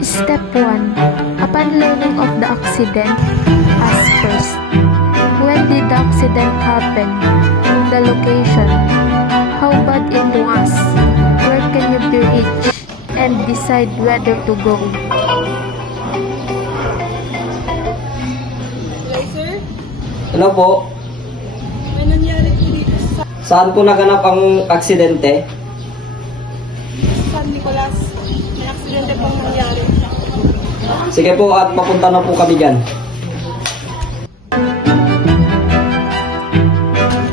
Step 1. Upon learning of the accident, ask first. When did the accident happen? The location. How bad it was? Where can you be reached? And decide whether to go. Sir, Hello po. may nangyari po dito sa Saan po naganap ang aksidente? San Nicolas. May aksidente pong nangyari. Sige po at papunta na po kami dyan.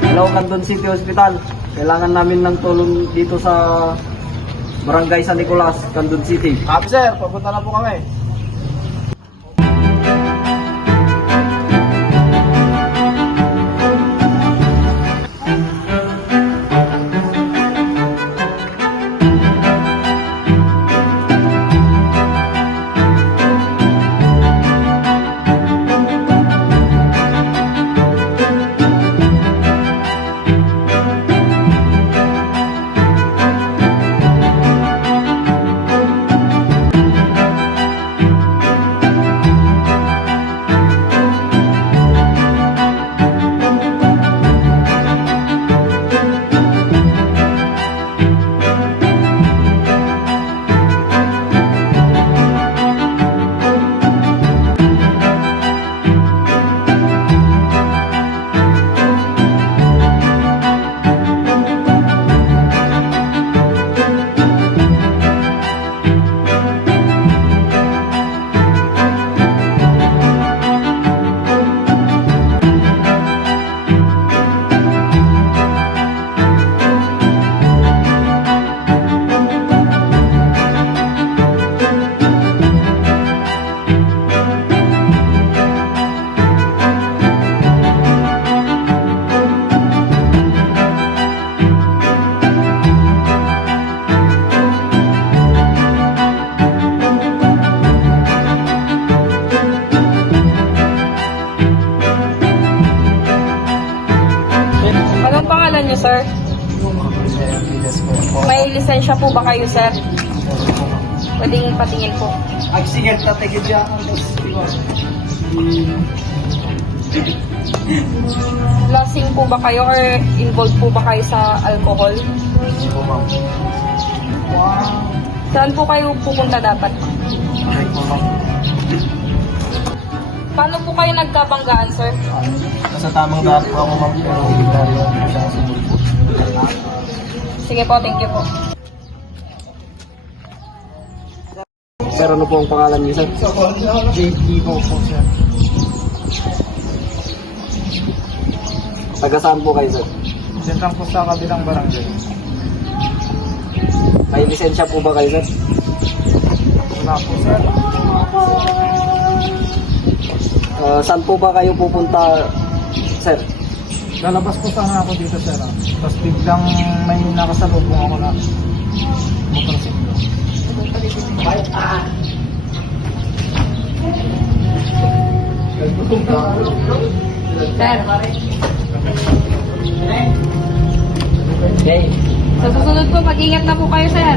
Hello, Canton City Hospital. Kailangan namin ng tulong dito sa Barangay San Nicolas, Canton City. Sir, papunta na po kami. Anong pangalan niyo, sir? May lisensya po ba kayo, sir? Pwedeng patingin po. Accident na tigil dyan. Lasing po ba kayo or involved po ba kayo sa alcohol? Saan po kayo pupunta dapat? Paano po kayo nagkabanggaan, sir? Nasa tamang daan po ako, ma'am. Pero hindi na rin ako siya sa multo. Sige po, thank you po. Sir, ano po ang pangalan niyo, sir? JP po po, sir. Taga saan po kayo, sir? Diyan lang po sa kabilang barangay. May lisensya po ba kayo, sir? Wala po, sir. Saan po ba kayo pupunta, sir? Lalabas po sana ako dito, sir. Tapos biglang may nakasalubong ako na motorsiklo. Sir, Okay. sa susunod po, mag-ingat na po kayo, sir.